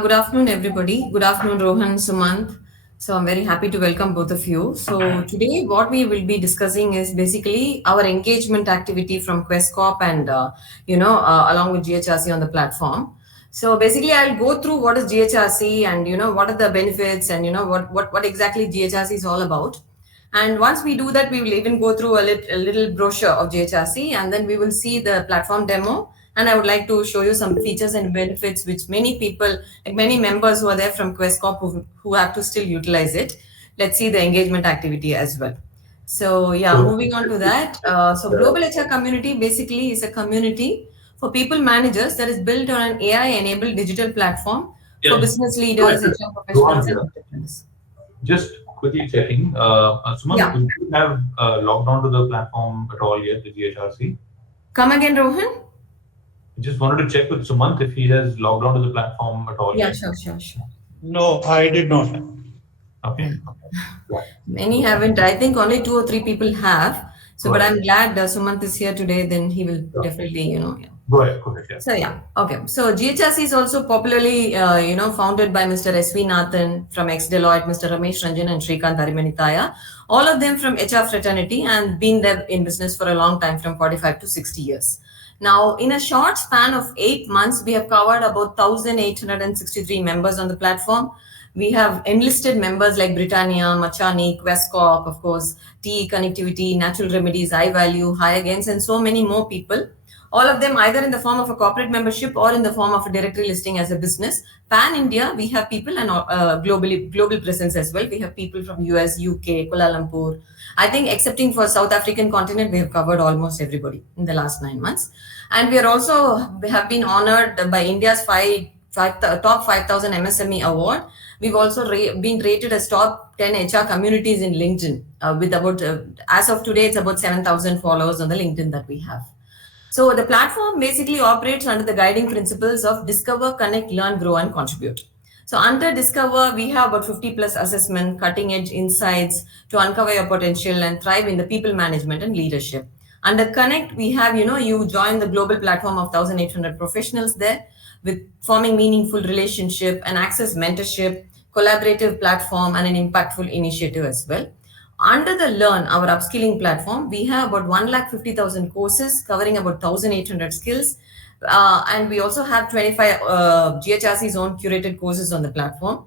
Good afternoon, everybody. Good afternoon, Rohan, Sumant. So I'm very happy to welcome both of you. So today, what we will be discussing is basically our engagement activity from QuestCorp and along with GHRC on the platform. So basically, I'll go through what is GHRC and what are the benefits and what exactly GHRC is all about. And once we do that, we will even go through a little brochure of GHRC and then we will see the platform demo. And I would like to show you some features and benefits which many people, like many members who are there from QuestCorp who have to still utilize it. Let's see the engagement activity as well. So yeah, So, moving on to that. So Global HR Community basically is a community for people managers that is built on an AI-enabled digital platform for yeah, business leaders, Rohan HR Rohan professionals, and here. entrepreneurs. Just quickly checking. Sumant, Yeah. do you have logged on to the platform at all yet, the GHRC? Come again, Rohan? I just wanted to check with Sumant if he has logged on to the platform at all Yeah, yet. sure, sure, sure. No, I did not. Yeah. Okay. Yeah. Many haven't. I think only two or three people have. So, Go but ahead. I'm glad Sumant is here today. Then he will Yeah. definitely, yeah. Go ahead. Go ahead. Yeah. So yeah, okay. So GHRC is also popularly, founded by Mr. S.V. Nathan from ex-Deloitte, Mr. Ramesh Ranjan and Shrikant Arimanithaya, all of them from HR fraternity and been there in business for a long time, from 45 to 60 years. Now, in a short span of 8 months, we have covered about 1,863 members on the platform. We have enlisted members like Britannia, Machani, Questcorp, of course, TE Connectivity, Natural Remedies, iValue, High Against, and so many more people, all of them either in the form of a corporate membership or in the form of a directory listing as a business. Pan India, we have people, and global presence as well. We have people from US, UK, Kuala Lumpur. I think excepting for South African continent, we have covered almost everybody in the last 9 months. And we have been honored by India's top 5,000 MSME award. We've also been rated as top 10 HR communities in LinkedIn, with about, as of today, it's about 7,000 followers on the LinkedIn that we have. So the platform basically operates under the guiding principles of discover, connect, learn, grow, and contribute. So under Discover, we have about 50 plus assessment, cutting edge insights to uncover your potential and thrive in the people management and leadership. Under Connect, we have, you join the global platform of 1,800 professionals there with forming meaningful relationship and access mentorship, collaborative platform, and an impactful initiative as well. Under the Learn, our upskilling platform, we have about 1,50,000 courses covering about 1,800 skills. And we also have 25 GHRC's own curated courses on the platform,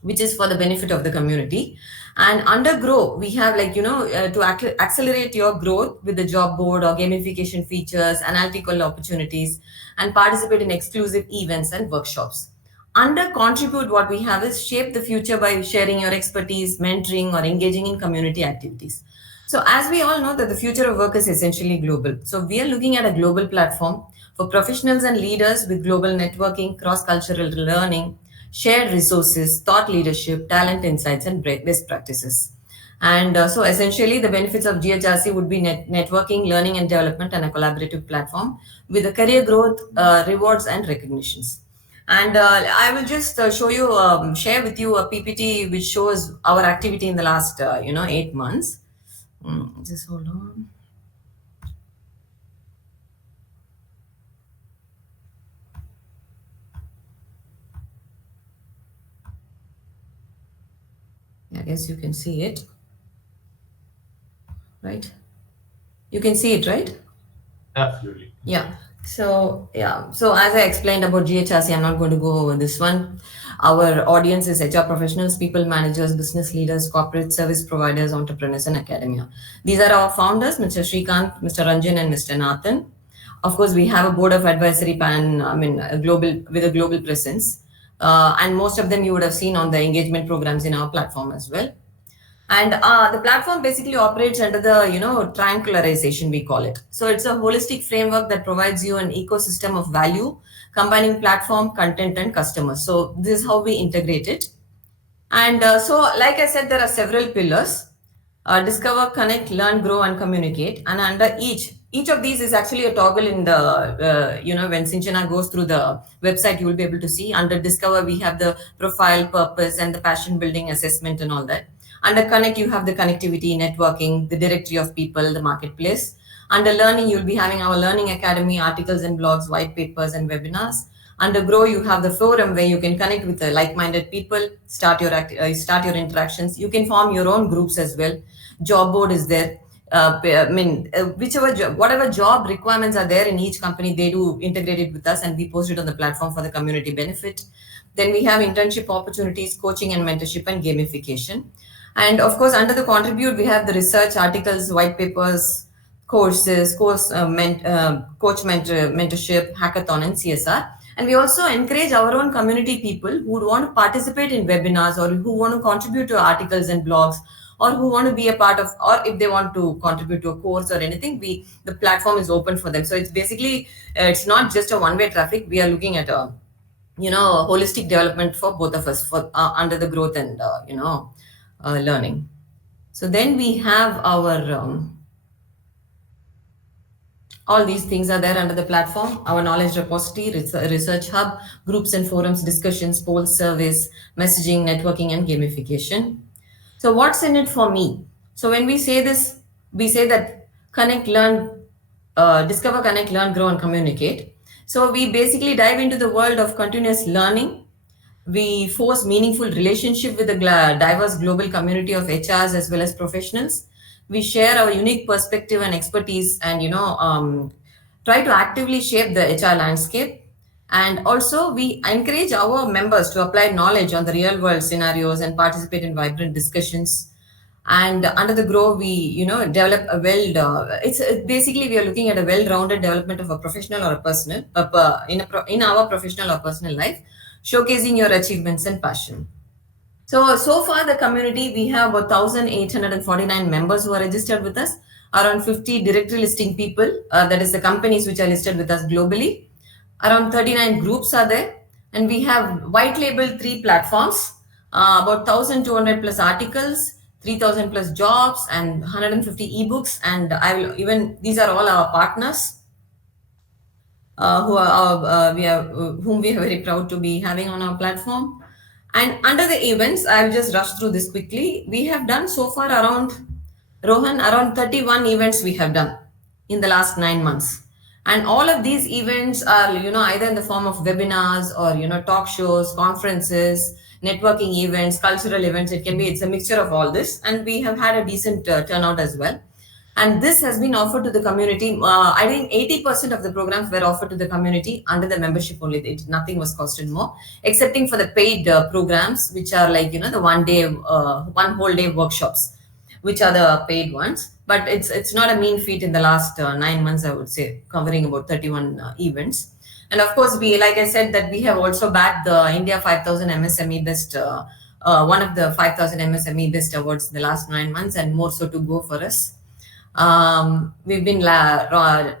which is for the benefit of the community. And under Grow, we have, to accelerate your growth with the job board or gamification features, analytical opportunities, and participate in exclusive events and workshops. Under Contribute, what we have is shape the future by sharing your expertise, mentoring, or engaging in community activities. So, as we all know, that the future of work is essentially global. So, we are looking at a global platform for professionals and leaders with global networking, cross cultural learning, shared resources, thought leadership, talent insights, and best practices. And so, essentially, the benefits of GHRC would be networking, learning, and development, and a collaborative platform with the career growth, rewards, and recognitions. And I will just share with you a PPT which shows our activity in the last, 8 months. Just hold on. I guess you can see it, right? You can see it, right? Absolutely. Yeah. So yeah. So as I explained about GHRC, I'm not going to go over this one. Our audience is HR professionals, people managers, business leaders, corporate service providers, entrepreneurs, and academia. These are our founders, Mr. Shrikant, Mr. Ranjan, and Mr. Nathan. Of course, we have a board of advisory pan. I mean, a global with a global presence, and most of them you would have seen on the engagement programs in our platform as well. And the platform basically operates under the triangularization, we call it. So it's a holistic framework that provides you an ecosystem of value combining platform, content, and customers. So this is how we integrate it. And so, like I said, there are several pillars: discover, connect, learn, grow, and communicate. And under each of these is actually a toggle in the when Sinchana goes through the website, you will be able to see. Under discover, we have the profile, purpose, and the passion building assessment and all that. Under connect, you have the connectivity, networking, the directory of people, the marketplace. Under learning, you'll be having our learning academy, articles and blogs, white papers, and webinars. Under Grow, you have the forum where you can connect with the like-minded people, start your interactions. You can form your own groups as well. Job board is there. Whatever job requirements are there in each company, they do integrate it with us and we post it on the platform for the community benefit. Then we have internship opportunities, coaching and mentorship, and gamification. And of course, under the contribute, we have the research articles, white papers, courses, coach mentorship, hackathon, and CSR. And we also encourage our own community people who would want to participate in webinars or who want to contribute to articles and blogs or who want to be a part of, or if they want to contribute to a course or anything, the platform is open for them. So it's basically, it's not just a one-way traffic. We are looking at a, holistic development for both of us for under the growth and, learning. So then we have our, all these things are there under the platform, our knowledge repository, research hub, groups and forums, discussions, polls, surveys, messaging, networking, and gamification. So what's in it for me? So when we say this, we say that connect, learn, discover, connect, learn, grow, and communicate. So we basically dive into the world of continuous learning. We force meaningful relationship with the diverse global community of HRs as well as professionals. We share our unique perspective and expertise and, try to actively shape the HR landscape. And also we encourage our members to apply knowledge on the real world scenarios and participate in vibrant discussions. And under the Grow, we develop a it's basically we are looking at a well-rounded development of a professional or a personal in our professional or personal life, showcasing your achievements and passion. So far the community, we have about 1,849 members who are registered with us, around 50 directory listing people, that is the companies which are listed with us globally. Around 39 groups are there, and we have white label 3 platforms, about 1,200 plus articles, 3,000 plus jobs, and 150 ebooks. And these are all our partners, whom we are very proud to be having on our platform. And under the events, I'll just rush through this quickly. We have done so far around 31 events we have done in the last 9 months. And all of these events are, either in the form of webinars or, talk shows, conferences, networking events, cultural events. It's a mixture of all this. And we have had a decent turnout as well. And this has been offered to the community. I think 80% of the programs were offered to the community under the membership only. Nothing was costed more, excepting for the paid programs, which are like, the one whole day workshops, which are the paid ones. But it's not a mean feat in the last 9 months, I would say, covering about 31 events. And of course, like I said, that we have also backed the India 5000 MSME Best, one of the 5000 MSME Best awards in the last 9 months, and more so to go for us. We've been under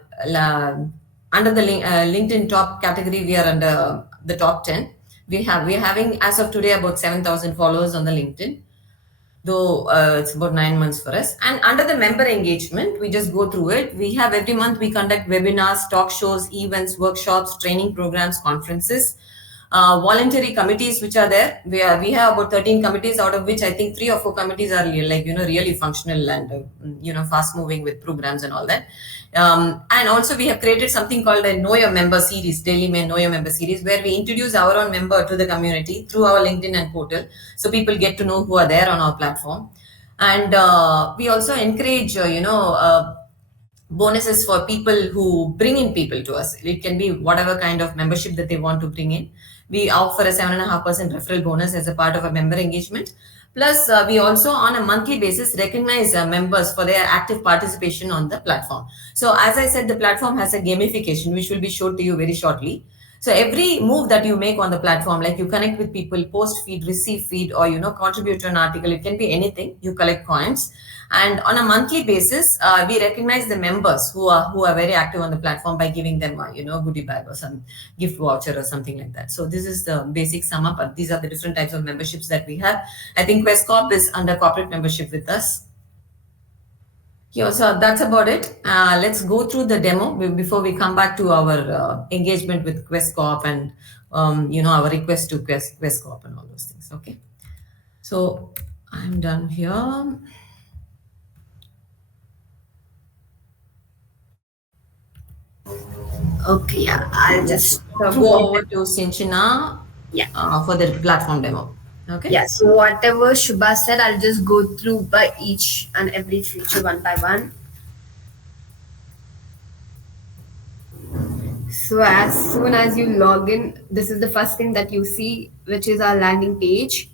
the LinkedIn top category. We are under the top 10. We're having, as of today, about 7,000 followers on the LinkedIn, though it's about 9 months for us. And under the member engagement, we just go through it. We have every month we conduct webinars, talk shows, events, workshops, training programs, conferences, voluntary committees which are there. We have about 13 committees, out of which I think 3 or 4 committees are really functional and fast moving with programs and all that. And also we have created something called a Know Your Member series, Daily Know Your Member series, where we introduce our own member to the community through our LinkedIn and portal, so people get to know who are there on our platform. And we also encourage bonuses for people who bring in people to us. It can be whatever kind of membership that they want to bring in. We offer a 7.5% referral bonus as a part of a member engagement. Plus, we also on a monthly basis recognize members for their active participation on the platform. So as I said, the platform has a gamification, which will be showed to you very shortly. So every move that you make on the platform, like you connect with people, post feed, receive feed, or contribute to an article, it can be anything, you collect coins. And on a monthly basis, we recognize the members who are very active on the platform by giving them a goodie bag or some gift voucher or something like that. So this is the basic sum up. These are the different types of memberships that we have. I think QuestCorp is under corporate membership with us. Yeah, so that's about it. Let's go through the demo before we come back to our engagement with QuestCorp and our request to QuestCorp and all those things. Okay, so I'm done here. Okay, yeah, I'll Yeah. just So through go what. over to Sinchina Yeah, for the platform demo. Okay. yeah. So whatever Shubha said, I'll just go through by each and every feature one by one. So as soon as you log in, this is the first thing that you see, which is our landing page.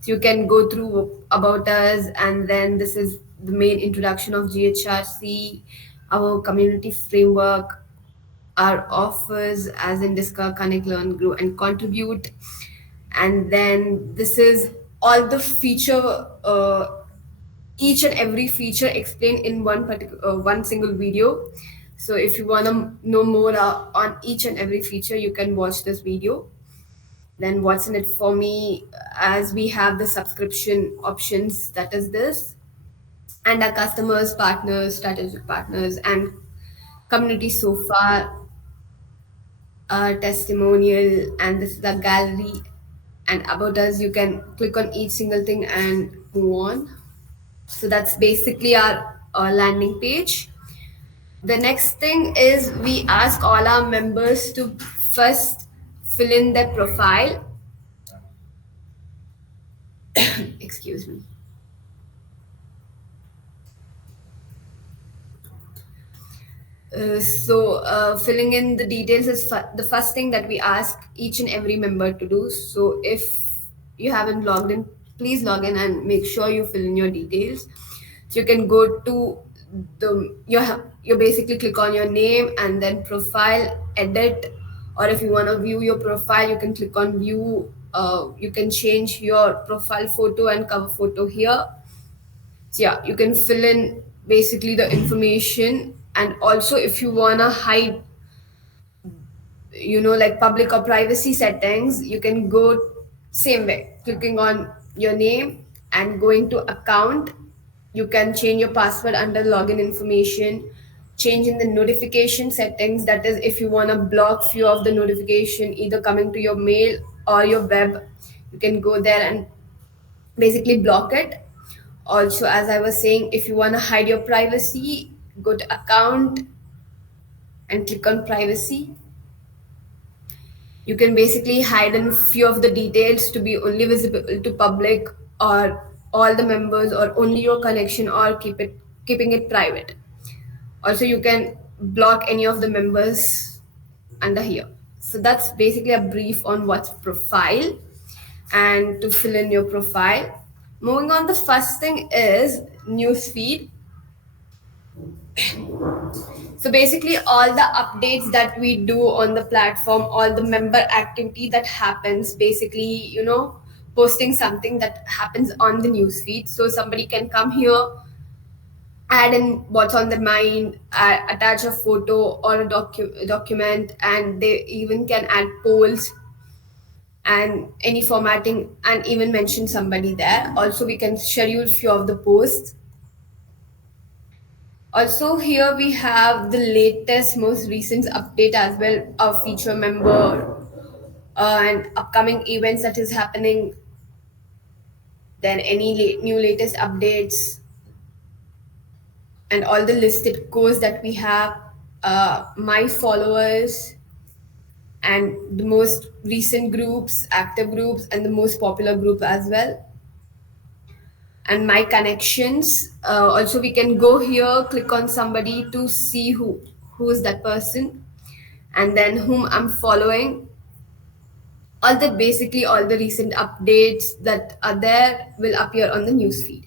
So you can go through about us, and then this is the main introduction of GHRC, our community framework, our offers, as in Discover, Connect, Learn, Grow, and Contribute. And then this is all the feature, each and every feature explained in one single video. So if you want to know more on each and every feature, you can watch this video. Then what's in it for me, as we have the subscription options, that is this, and our customers, partners, strategic partners, and community so far, our testimonial, and this is a gallery. And about us, you can click on each single thing and move on. So that's basically our landing page. The next thing is we ask all our members to first fill in their profile. Excuse me. Filling in the details is the first thing that we ask each and every member to do. So if you haven't logged in, please log in and make sure you fill in your details. So you can go to you basically click on your name and then profile, edit, or if you want to view your profile, you can click on view. You can change your profile photo and cover photo here. So yeah, you can fill in basically the information, and also if you wanna hide, like public or privacy settings, you can go same way, clicking on your name and going to account. You can change your password under login information, change in the notification settings. That is, if you wanna block few of the notification either coming to your mail or your web, you can go there and basically block it. Also, as I was saying, if you want to hide your privacy, go to account and click on privacy. You can basically hide in few of the details to be only visible to public or all the members or only your connection, or keeping it private. Also, you can block any of the members under here. So that's basically a brief on what's profile and to fill in your profile. Moving on, the first thing is newsfeed. So basically, all the updates that we do on the platform, all the member activity that happens, basically, posting something that happens on the newsfeed. So somebody can come here, add in what's on their mind, attach a photo or a document, and they even can add polls and any formatting, and even mention somebody there. Also, we can schedule few of the posts. Also, here we have the latest, most recent update as well, our feature member, and upcoming events that is happening. Then any new latest updates and all the listed codes that we have, my followers, and the most recent groups, active groups, and the most popular group as well. And my connections. Also, we can go here, click on somebody to see who is that person, and then whom I'm following. All the recent updates that are there will appear on the newsfeed.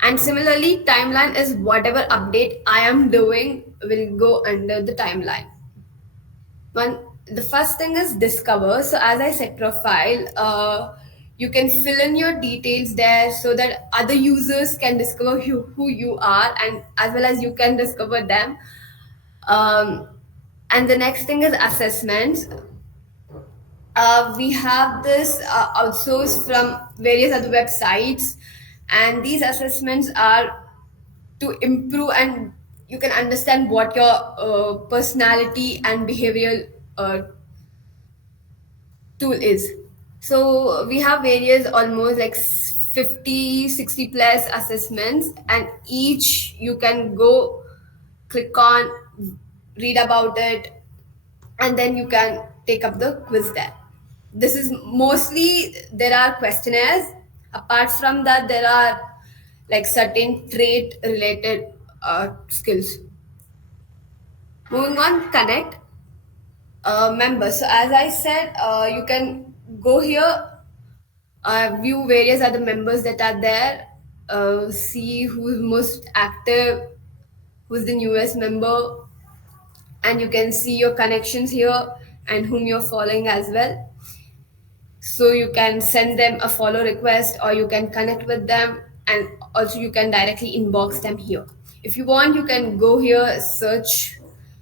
And similarly, timeline is whatever update I am doing will go under the timeline. The first thing is discover. So as I said, profile. You can fill in your details there so that other users can discover who you are, and as well as you can discover them. Um, and the next thing is assessments. We have this outsourced from various other websites, and these assessments are to improve, and you can understand what your personality and behavioral tool is. So we have various, almost like 50, 60 plus assessments, and each you can go click on, read about it, and then you can take up the quiz there. This is mostly, there are questionnaires. Apart from that, there are like certain trait related skills. Moving on, connect members. So as I said, you can go here, view various other members that are there, see who's most active, who's the newest member, and you can see your connections here and whom you're following as well. So you can send them a follow request or you can connect with them, and also you can directly inbox them here. If you want, you can go here, search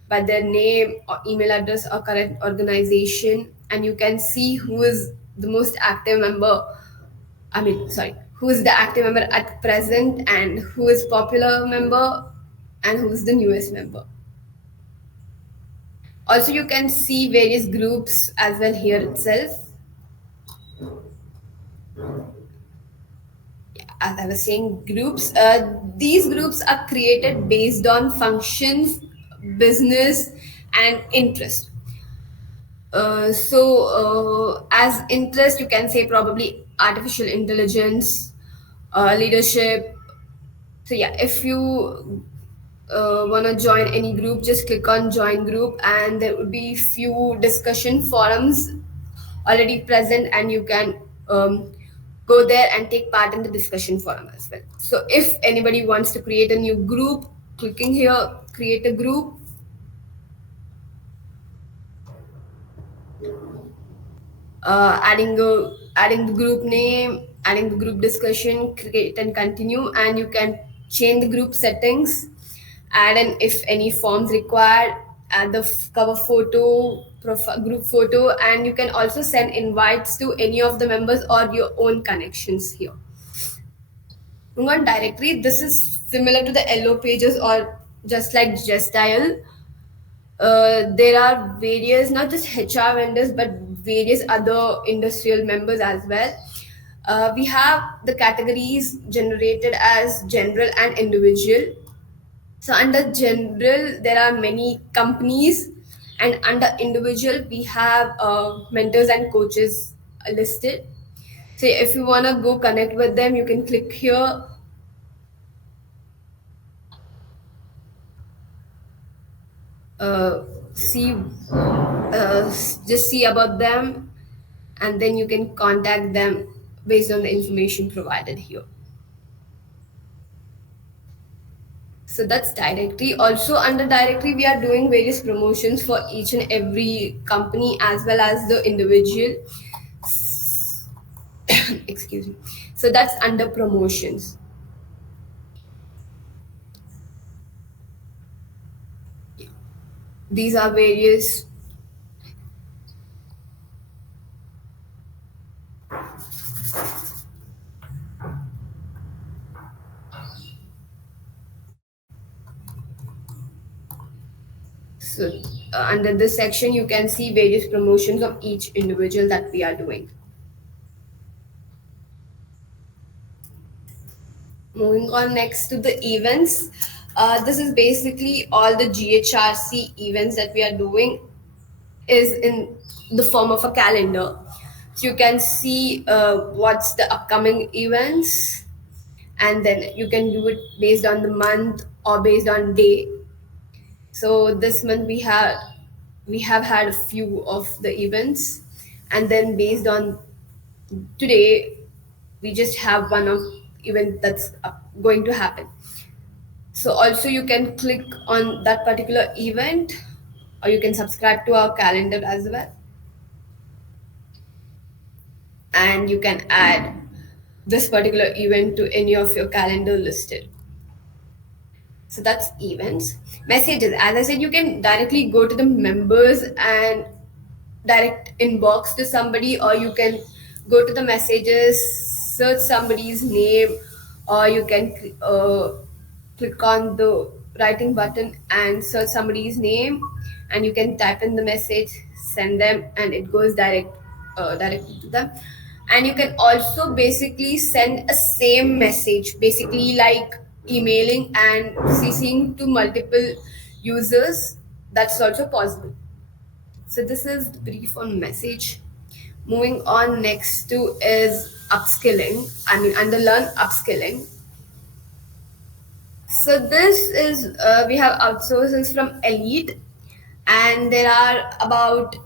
by their name or email address or current organization, and you can see who is the most active member. Who is the active member at present and who is popular member and who is the newest member. Also, you can see various groups as well here itself. As I was saying, groups. These groups are created based on functions, business, and interest. As interest, you can say probably artificial intelligence, leadership. So yeah, if you want to join any group, just click on join group, and there will be few discussion forums already present, and you can go there and take part in the discussion forum as well. So if anybody wants to create a new group, clicking here, create a group. Adding the group name, adding the group discussion, create and continue, and you can change the group settings, add in if any forms required, add the cover photo, group photo, and you can also send invites to any of the members or your own connections here. Moving on, directory. This is similar to the Yellow Pages or just like Gestile. There are various, not just HR vendors, but various other industrial members as well. We have the categories generated as general and individual. So under general, there are many companies, and under individual, we have mentors and coaches listed. So if you want to go connect with them, you can click here. See, just see about them, and then you can contact them based on the information provided here. So that's directory. Also under directory, we are doing various promotions for each and every company as well as the individual. Excuse me. So that's under promotions. These are various so under this section, you can see various promotions of each individual that we are doing. Moving on next to the events. This is basically all the GHRC events that we are doing is in the form of a calendar. So you can see what's the upcoming events, and then you can do it based on the month or based on day. So this month we have had a few of the events, and then based on today we just have one of event that's going to happen. So also you can click on that particular event, or you can subscribe to our calendar as well, and you can add this particular event to any of your calendar listed. So that's events. Messages, as I said, you can directly go to the members and direct inbox to somebody, or you can go to the messages, search somebody's name, or you can click on the writing button and search somebody's name, and you can type in the message, send them, and it goes directly to them. And you can also basically send a same message, basically like emailing and CCing to multiple users. That's also possible. So this is the brief on message. Moving on next to is upskilling. Under learn upskilling. So this is we have outsources from Elite, and there are about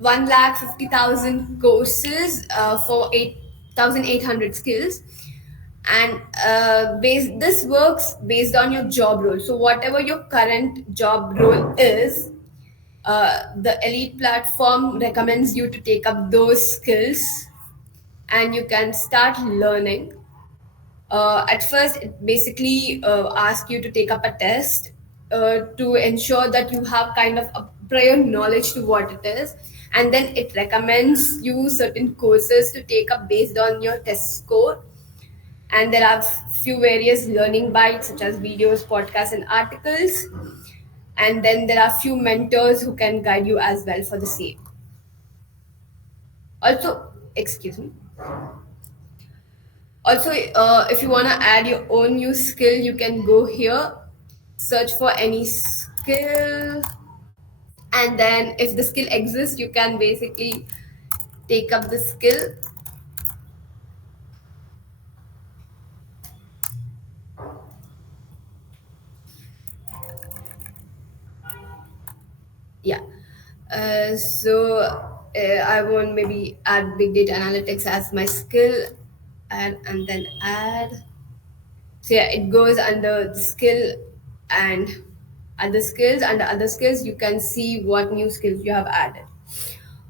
1,50,000 courses for 8,800 skills, and this works based on your job role. So whatever your current job role is, the Elite platform recommends you to take up those skills, and you can start learning. At first, it basically asks you to take up a test to ensure that you have kind of a prior knowledge to what it is, and then it recommends you certain courses to take up based on your test score. And there are few various learning bites such as videos, podcasts, and articles. And then there are few mentors who can guide you as well for the same. Also, excuse me. Also, if you want to add your own new skill, you can go here, search for any skill, and then if the skill exists, you can basically take up the skill. Yeah. I want maybe add big data analytics as my skill, and then add. So yeah, it goes under the skill and other skills. Under other skills, you can see what new skills you have added.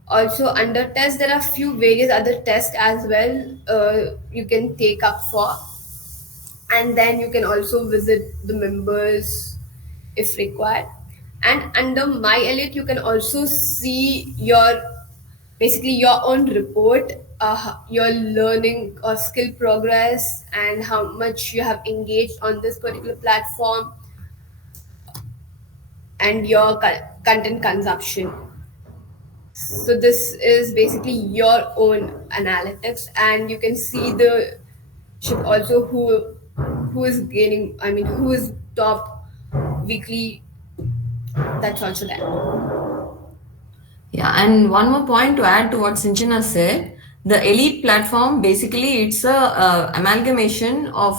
Also under test, there are few various other tests as well you can take up for, and then you can also visit the members if required. And under my elite, you can also see your basically your own report, your learning or skill progress, and how much you have engaged on this particular platform, and your content consumption. So this is basically your own analytics, and you can see the ship also who is gaining. Who is top weekly. That's also there. Yeah, and one more point to add to what Sinchana said, the Elite platform basically it's a amalgamation of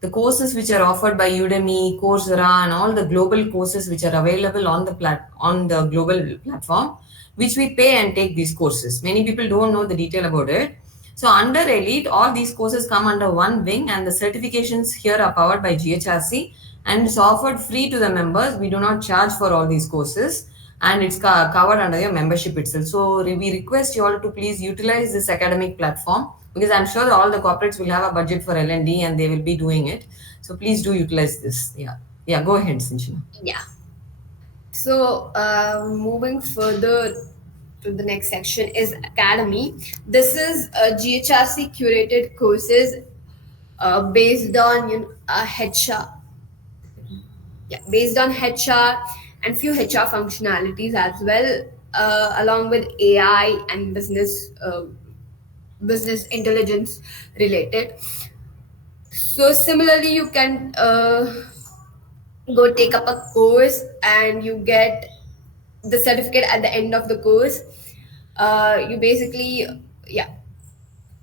the courses which are offered by Udemy, Coursera, and all the global courses which are available on the global platform, which we pay and take these courses. Many people don't know the detail about it. So under Elite, all these courses come under one wing, and the certifications here are powered by GHRC, and it's offered free to the members. We do not charge for all these courses, and it's covered under your membership itself. So we request you all to please utilize this academic platform, because I'm sure all the corporates will have a budget for L&D and they will be doing it. So please do utilize this. Yeah. Go ahead, Sinchana. Yeah. So moving further to the next section is Academy. This is GHRC curated courses based on HR. Yeah, based on HR and few HR functionalities as well, along with AI and business intelligence related. So similarly, you can go take up a course, and you get the certificate at the end of the course. You basically, yeah,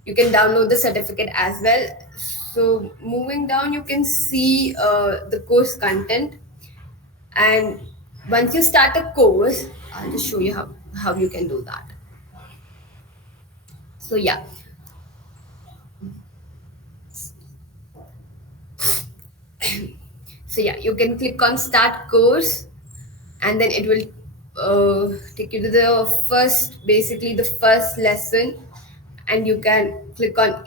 you can download the certificate as well. So moving down, you can see the course content, and once you start a course, I'll just show you how you can do that. So yeah. So yeah, you can click on start course, and then it will take you to basically the first lesson, and you can click on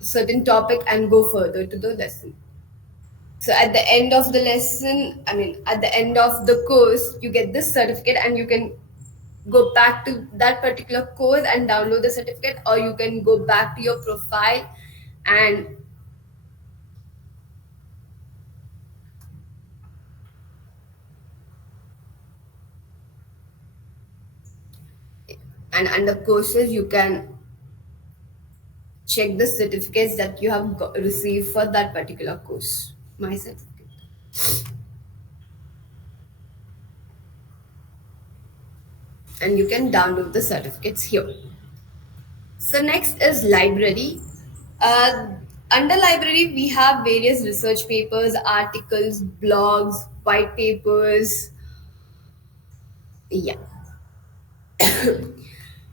certain topic and go further to the lesson. So at the end of the lesson, at the end of the course, you get this certificate, and you can go back to that particular course and download the certificate, or you can go back to your profile and under courses you can check the certificates that you have received for that particular course. My certificate. and you can download the certificates here. So next is library. Uh, Under library, we have various research papers, articles, blogs, white papers. Yeah.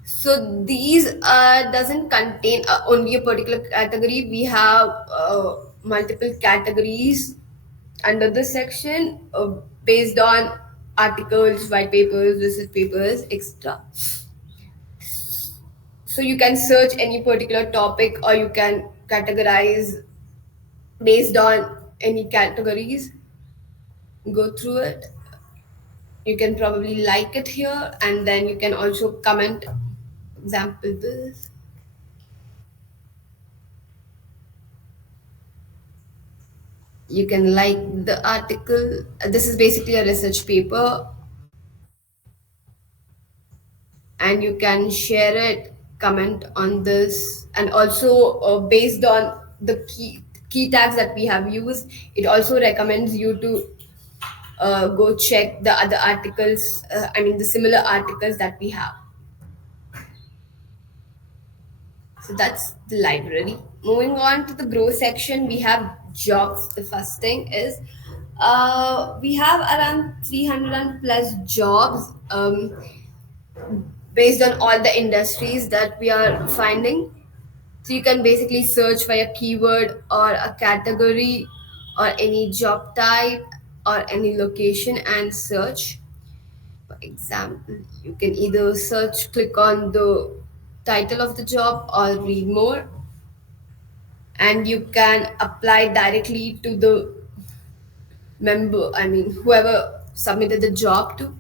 So these doesn't contain only a particular category. We have multiple categories under the section based on articles, white papers, research papers, etc. So you can search any particular topic or you can categorize based on any categories. Go through it. You can probably like it here and then you can also comment. Example this. You can like the article. This is basically a research paper and you can share it, comment on this, and also based on the key tags that we have used, it also recommends you to go check the other articles, I mean the similar articles that we have. So that's the library. Moving on to the grow section, we have jobs. The first thing is we have around 300 and plus jobs based on all the industries that we are finding. So you can basically search for a keyword or a category or any job type or any location and search. For example, you can either search, click on the title of the job or read more, and you can apply directly to the member, I mean, whoever submitted the job to.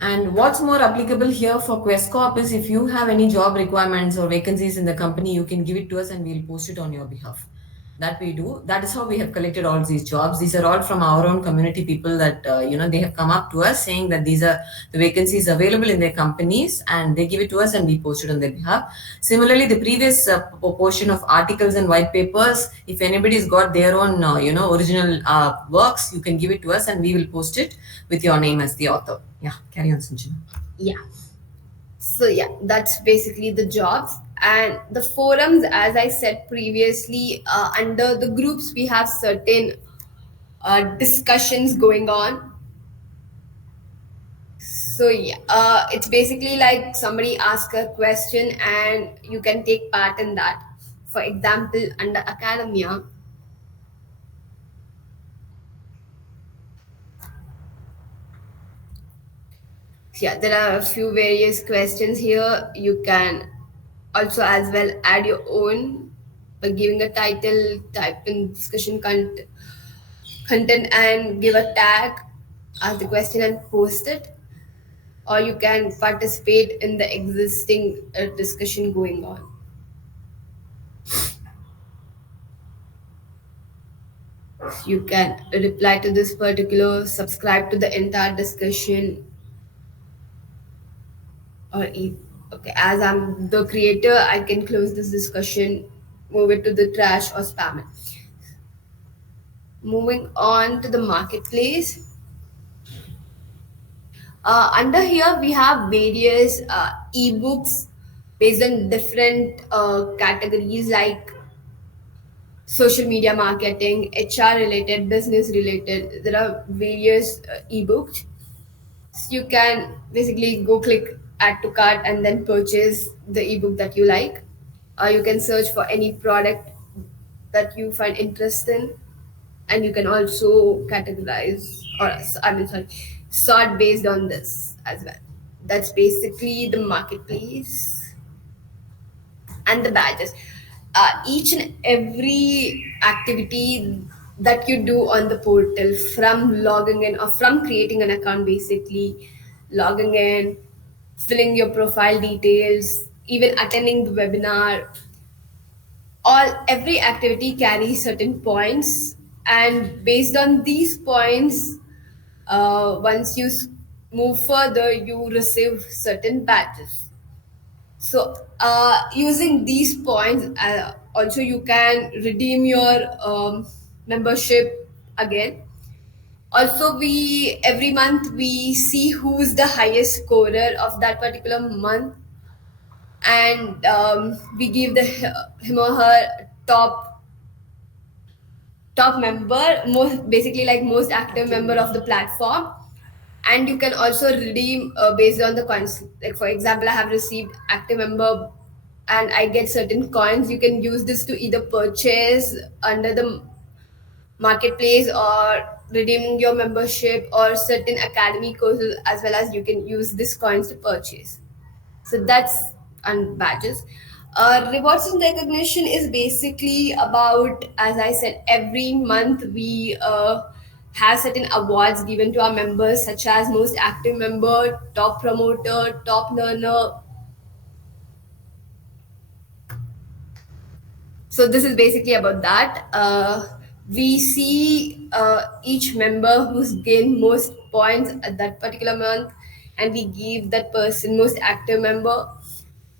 And what's more applicable here for QuestCorp is if you have any job requirements or vacancies in the company, you can give it to us and we'll post it on your behalf. That we do. That is how we have collected all these jobs. These are all from our own community people that, they have come up to us saying that these are the vacancies available in their companies and they give it to us and we post it on their behalf. Similarly, the previous portion of articles and white papers, if anybody's got their own, original works, you can give it to us and we will post it with your name as the author. Yeah, carry on, Sanjana. Yeah. So yeah, that's basically the jobs and the forums. As I said previously, under the groups we have certain discussions going on. So yeah, it's basically like somebody asks a question and you can take part in that. For example, under academia, yeah, there are a few various questions here. You can also as well add your own by giving a title, type in discussion content and give a tag, ask the question and post it, or you can participate in the existing discussion going on. You can reply to this particular, subscribe to the entire discussion, or okay, as I'm the creator, I can close this discussion, move it to the trash or spam it. Moving on to the marketplace. Under here, we have various ebooks based on different categories like social media marketing, HR related, business related. There are various ebooks. So you can basically go click add to cart and then purchase the ebook that you like. Or you can search for any product that you find interest in, and you can also categorize or I mean sorry, sort based on this as well. That's basically the marketplace and the badges. Each and every activity that you do on the portal, from logging in or from creating an account, basically logging in, filling your profile details, even attending the webinar, all every activity carries certain points, and based on these points, once you move further you receive certain badges. So using these points, also you can redeem your membership again. Also, we every month we see who's the highest scorer of that particular month, and we give him or her top member, most basically like most active member of the platform. And you can also redeem based on the coins. Like for example, I have received active member and I get certain coins. You can use this to either purchase under the marketplace or redeeming your membership or certain academy courses, as well as you can use these coins to purchase. So that's on badges. Rewards and recognition is basically about, as I said, every month we have certain awards given to our members, such as most active member, top promoter, top learner. So this is basically about that. We see each member who's gained most points at that particular month, and we give that person most active member.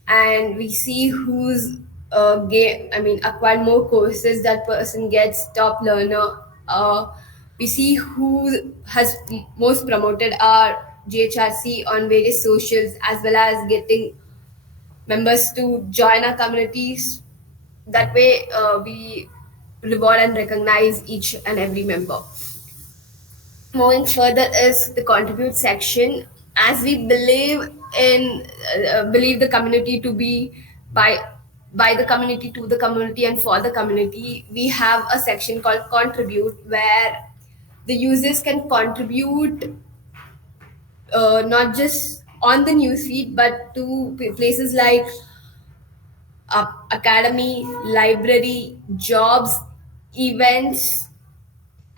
And we see who's acquired more courses. That person gets top learner. We see who has most promoted our GHRC on various socials, as well as getting members to join our communities. That way, we reward and recognize each and every member. Moving further is the contribute section. As we believe the community to be by the community, to the community, and for the community, we have a section called contribute, where the users can contribute not just on the newsfeed but to places like academy, library, jobs, events,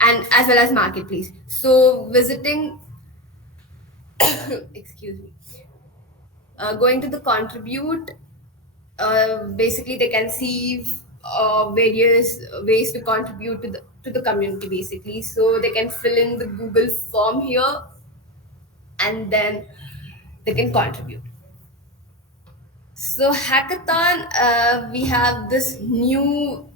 and as well as marketplace. So visiting, excuse me, going to the contribute, basically they can see various ways to contribute to the community. Basically, so they can fill in the Google form here, and then they can contribute. So hackathon, we have this new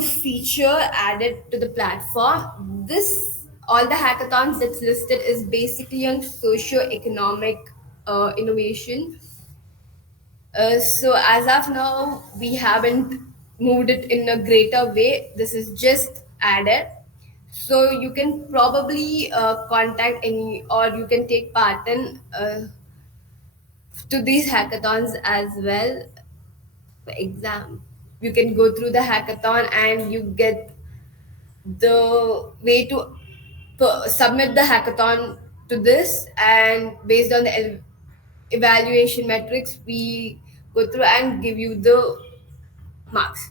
feature added to the platform. This all the hackathons that's listed is basically on socio-economic innovation. So as of now, we haven't moved it in a greater way. This is just added. So you can probably contact any, or you can take part in to these hackathons as well. For exam, you can go through the hackathon and you get the way to submit the hackathon to this, and based on the evaluation metrics, we go through and give you the marks.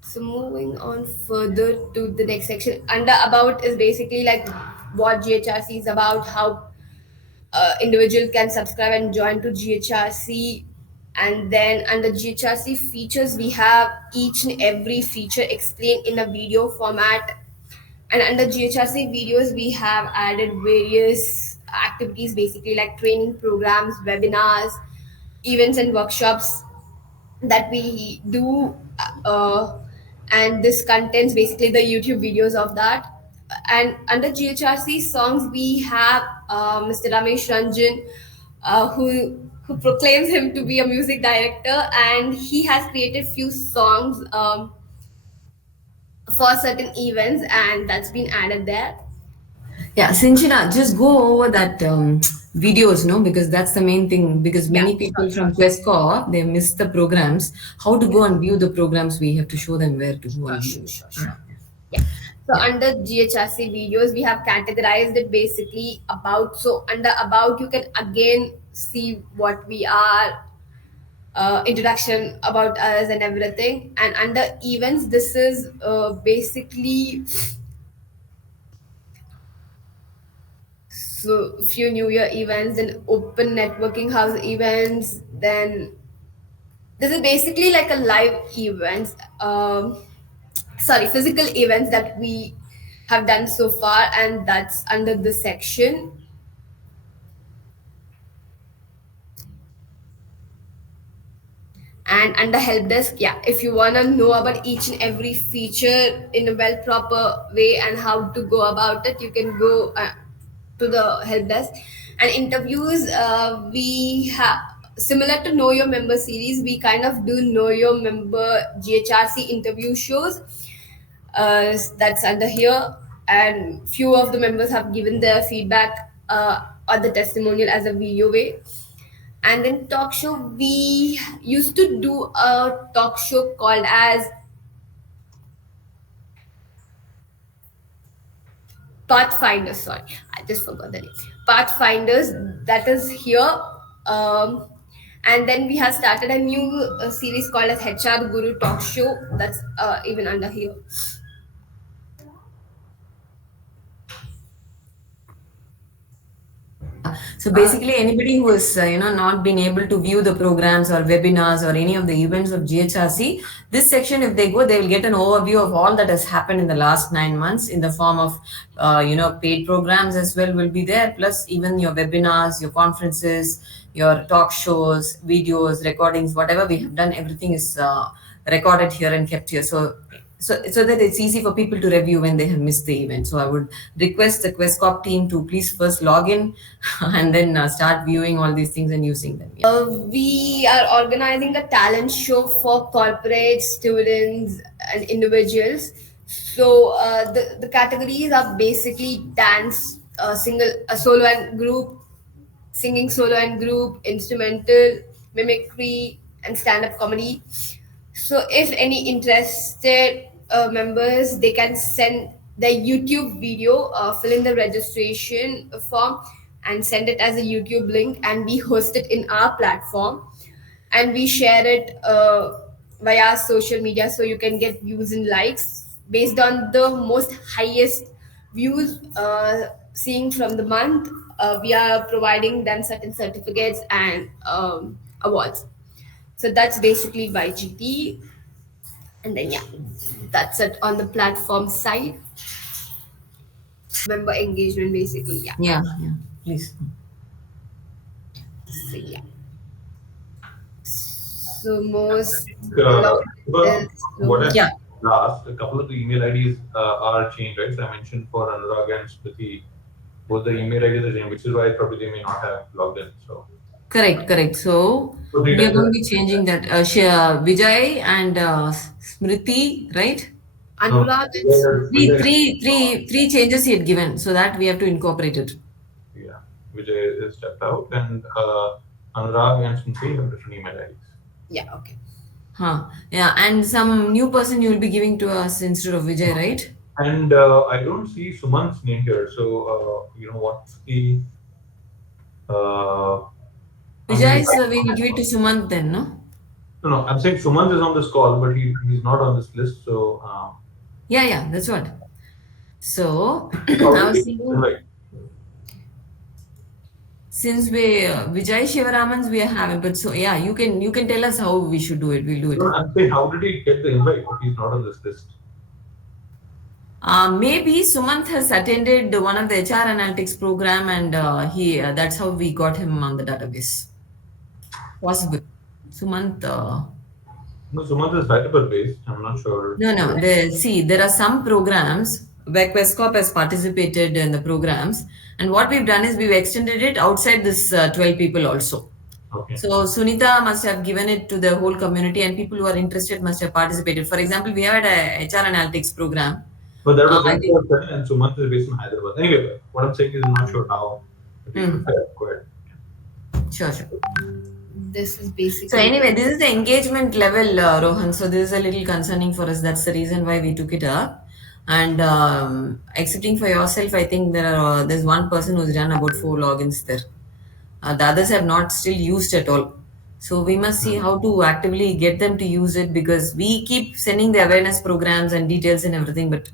So moving on further to the next section, under about is basically like what GHRC is about, how individual can subscribe and join to GHRC. And then under GHRC features, we have each and every feature explained in a video format. And under GHRC videos, we have added various activities, basically like training programs, webinars, events, and workshops that we do. And this contains basically the YouTube videos of that. And under GHRC songs, we have Mr. Ramesh Ranjan, who proclaims him to be a music director, and he has created few songs for certain events, and that's been added there. Yeah, Sinchina, just go over that videos, no, because that's the main thing. Because many people from Questcore, they miss the programs. How to go and view the programs? We have to show them where to go and view. Yeah. So under GHRC videos, we have categorized it basically about. So under about, you can again see what we are, introduction about us and everything. And under events, this is basically so few New Year events and open networking house events. Then this is basically like a live events. Sorry, physical events that we have done so far, and that's under this section. And under help desk, yeah, if you want to know about each and every feature in a well proper way and how to go about it, you can go to the help desk. And interviews, we have similar to Know Your Member series, we kind of do Know Your Member GHRC interview shows. That's under here, and few of the members have given their feedback or the testimonial as a video way. And then talk show, we used to do a talk show called as Pathfinders. Sorry, I just forgot the name. Pathfinders, that is here. Um, and then we have started a new series called as HR Guru Talk Show. That's even under here. So basically, anybody who is not been able to view the programs or webinars or any of the events of GHRC, this section, if they go, they will get an overview of all that has happened in the last 9 months in the form of paid programs as well will be there, plus even your webinars, your conferences, your talk shows, videos, recordings, whatever we have done, everything is recorded here and kept here. So that it's easy for people to review when they have missed the event. So I would request the QuestCorp team to please first log in and then start viewing all these things and using them. Yeah. We are organizing a talent show for corporate students and individuals. So the categories are basically dance, solo and group, singing solo and group, instrumental, mimicry, and stand-up comedy. So if any interested members, they can send their YouTube video, fill in the registration form, and send it as a YouTube link, and we host it in our platform, and we share it via social media, so you can get views and likes based on the most highest views seeing from the month. We are providing them certain certificates and awards. So that's basically YGT. And then, yeah, that's it on the platform side. Member engagement, basically, yeah. Yeah, please. So, yeah. So, most. What I Yeah. last, a couple of the email IDs are changed, right? So I mentioned for Anurag and Smriti, both the email IDs are changed, which is why probably they may not have logged in. So Correct. So we are going to be changing that. Vijay and Smriti, right? Anurag and Three changes he had given, so that we have to incorporate it. Yeah, Vijay is stepped out, and Anurag and Smriti have different email IDs. yeah, okay. Yeah, and some new person you will be giving to us instead of Vijay, right? And I don't see Sumant's name here. So what's the Vijay, we will give it to Sumant then, no? No, I'm saying Sumant is on this call, but he's not on this list. So Yeah, that's what. So I was thinking, right. since we Vijay Shivaramans we are having, but so yeah, you can tell us how we should do it. We'll do it. No, I'm saying, how did he get the invite if he's not on this list? Maybe Sumant has attended one of the HR analytics program, and that's how we got him on the database. Possible. Sumant. No, Sumant is Hyderabad based. I'm not sure. No. There are some programs where QuestCorp has participated in the programs, and what we've done is we've extended it outside this 12 people also. Okay. So Sunita must have given it to the whole community, and people who are interested must have participated. For example, we had a HR analytics program. But that was and Sumant is based in Hyderabad. Anyway, what I'm saying is I'm not sure how. Go ahead. Sure. This is basically. So anyway, this is the engagement level, Rohan. So this is a little concerning for us. That's the reason why we took it up. And excepting for yourself, I think there's one person who's done about 4 logins there. The others have not still used at all. So we must see how to actively get them to use it, because we keep sending the awareness programs and details and everything, but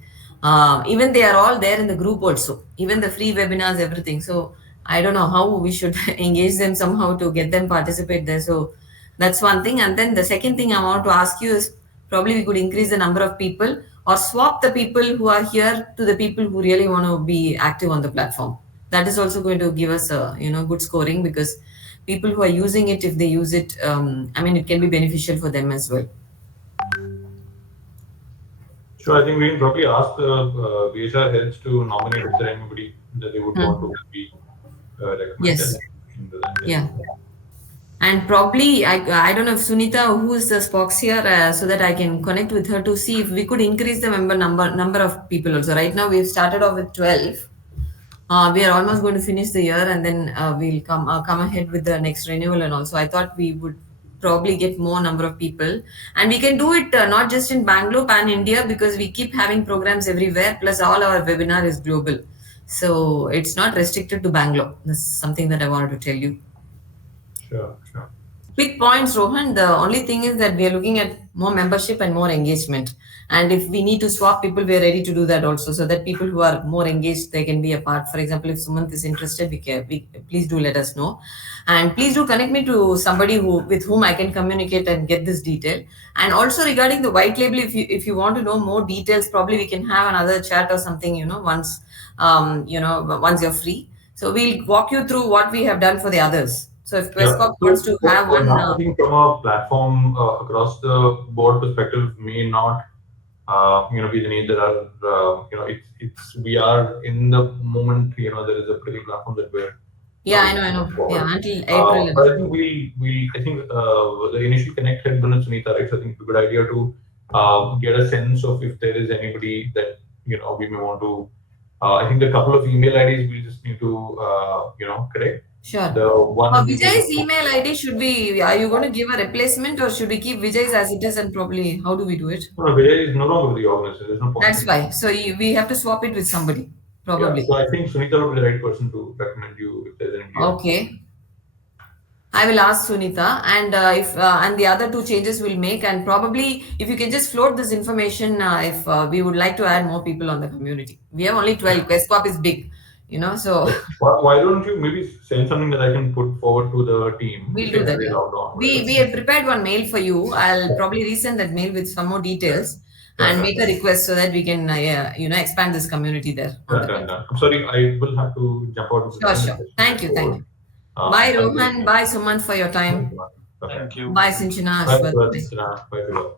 even they are all there in the group also, even the free webinars, everything. So I don't know how we should engage them somehow to get them participate there. So that's one thing. And then the second thing I want to ask you is probably we could increase the number of people or swap the people who are here to the people who really want to be active on the platform. That is also going to give us a good scoring, because people who are using it, if they use it, I mean, it can be beneficial for them as well. Sure, I think we can probably ask the VHR heads to nominate if there anybody that they would want to be recommended. Yes. into that. Yeah. And probably, I don't know if Sunita, who is the Spox here, so that I can connect with her to see if we could increase the number of people also. Right now, we've started off with 12. We are almost going to finish the year, and then we'll come ahead with the next renewal. And also, I thought we would probably get more number of people, and we can do it not just in Bangalore, pan India, because we keep having programs everywhere. Plus, all our webinar is global, so it's not restricted to Bangalore. That's something that I wanted to tell you. Sure. Quick points, Rohan. The only thing is that we are looking at more membership and more engagement. And if we need to swap people, we are ready to do that also, so that people who are more engaged, they can be a part. For example, if Sumant is interested, please do let us know. And please do connect me to somebody with whom I can communicate and get this detail. And also regarding the white label, if you want to know more details, probably we can have another chat or something, once you're free. So we'll walk you through what we have done for the others. So if Questcorp wants to have one, I think from a platform across the board perspective may not, be the need. There are, we are in the moment. There is a pretty platform that we're. Yeah, I know. Yeah, until April. But I think the initial connect had been Sunita, right? So I think it's a good idea to get a sense of if there is anybody that we may want to. I think the couple of email IDs we just need to correct. Sure. The one Vijay's email ID should be, are you going to give a replacement, or should we keep Vijay's as it is, and probably, how do we do it? No, Vijay is no longer with the organization. There's no point. That's why. So we have to swap it with somebody, probably. Yeah, so I think Sunita would be the right person to recommend you if there's any. Okay. I will ask Sunita, and and the other two changes we'll make, and probably if you can just float this information, if we would like to add more people on the community. We have only 12. Questcorp is big. So why don't you maybe send something that I can put forward to the team? We'll do that. Yeah. We have prepared one mail for you. I'll probably resend that mail with some more details and make a request so that we can, expand this community there. Done. I'm sorry, I will have to jump out. Sure. Thank you. Bye, Rohan. Bye, Sumant, for your time. Thank you. Bye, Sinchana. Bye, Sinchana. Bye,